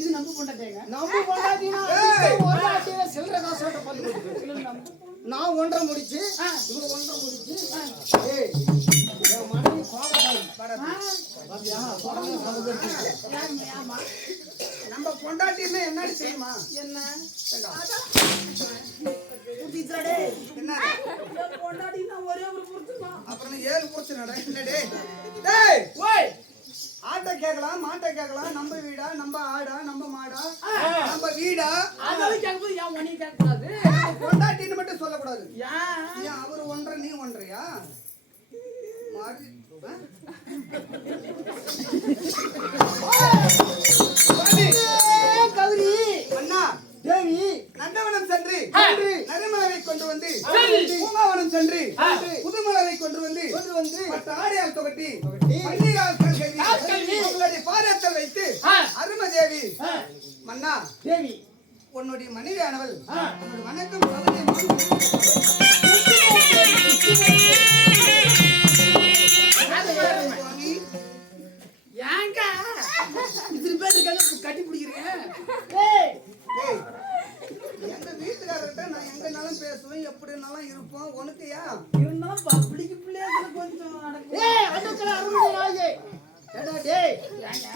இது நம்ம பொண்டாட்டிங்க. நம்ம பொண்டாட்டினா ஒரு ஆட்டில சில்லற காசோட பல்லு கொடுத்து. நான் ஒன்றரை முடிச்சு, இவரு ஒன்றரை முடிச்சு. ஏய், என் மனைவி கோபக்காரி. பாத்தியா? கோபமே சமதர்த்தி. ஆமா. நம்ம பொண்டாட்டின்னா என்னன்னு தெரியுமா? என்ன? புடிச்சடே. என்ன? பொண்டாட்டினா ஒரே ஒரு புடிச்சுமா. அப்புறம் 7 புடிச்சு நட. என்னடே? டேய், ஓய். ஆட்ட கேக்கலாம், மாட்ட கேக்கலாம். நம்ம வீடா, நம்ம ஆடா, நம்ம மாடா, நம்ம வீடா? அதெல்லாம் கேக்கும்போது ஏன் மணி கேட்கக்கூடாது? பொண்டாட்டின்னு மட்டும் சொல்லக்கூடாது. ஏன் அவரு ஒன்றரை நீ ஒன்றையா? மாறி கௌரி அண்ணா தேவி நந்தவனம் சென்று நரிமலரை கொண்டு வந்து பூங்காவனம் சென்று புதுமலரை கொண்டு வந்து மற்ற ஆடையால் துவட்டி பன்னீரால் கல்வி உங்களுடைய பாதத்தில் வைத்து அருமதேவி மன்னா தேவி உன்னுடைய மனைவியானவள் வணக்கம் சபதம் ஏங்க இத்தனை பேர் இருக்காங்க கட்டி பிடிக்கிறீங்க. எங்க வீட்டுக்காரர்கிட்ட நான் எங்கனாலும் பேசுவேன், எப்படினாலும் இருப்போம். உனக்குயா இருந்தாலும் பப்ளிக் பிள்ளையால கொஞ்சம்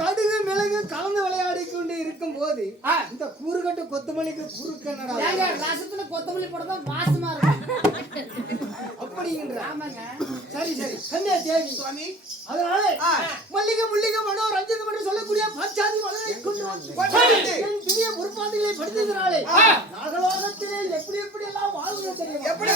கடுகு மிளகு கலந்து விளையாடி கொண்டு இருக்கும் போது இந்த கூறுகட்டு கொத்தமல்லிக்கு குறுக்கனடா ரசத்துல கொத்தமல்லி போடதான் வாசமா இருக்கும் அப்படிங்கிற. ஆமாங்க. சரி சரி கன்யா தேவி சுவாமி, அதனால மல்லிகை முல்லிகை மனோ ரஞ்சிதம் என்று சொல்லக்கூடிய பாச்சாதி மலரை கொண்டு வந்து என் திரிய பொறுப்பாதிகளை படித்ததினாலே நாகலோகத்திலே எப்படி எப்படி எல்லாம் வாழ்வது தெரியும். எப்படி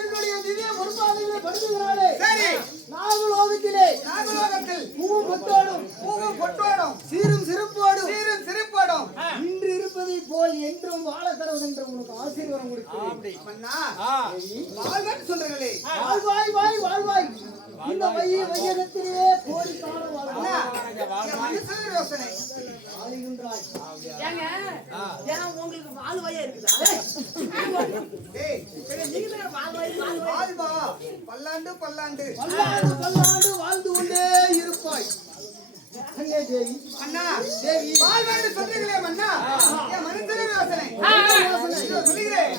என்னுடைய திவ்ய பொறுப்பாதிகளை படித்ததினாலே நாகலோகத்திலே பூவும் பொட்டோடும் சீரும் சிறப்போடும் இன்று இருப்பதை போல் என்றும் வாழ கடவுள் என்று உனக்கு ஆசீர்வாதம் கொடுக்கிறேன். சொல்றீங்களே வாழ்வாய் இந்த வையகத்திலே கோடி காலம் யோசனை வாழ்கின்றாய். ஏங்க ஏன் உங்களுக்கு வாழ்வாயா இருக்குதா? நீங்க வாழ்வா பல்லாண்டு பல்லாண்டு வாழ்ந்து கொண்டே இருப்பாய். தேவி அண்ணா தேவி வாழ்வாண்டு சொல்றீங்களே மன்னா, என் மனசுல யோசனை சொல்லுகிறேன்.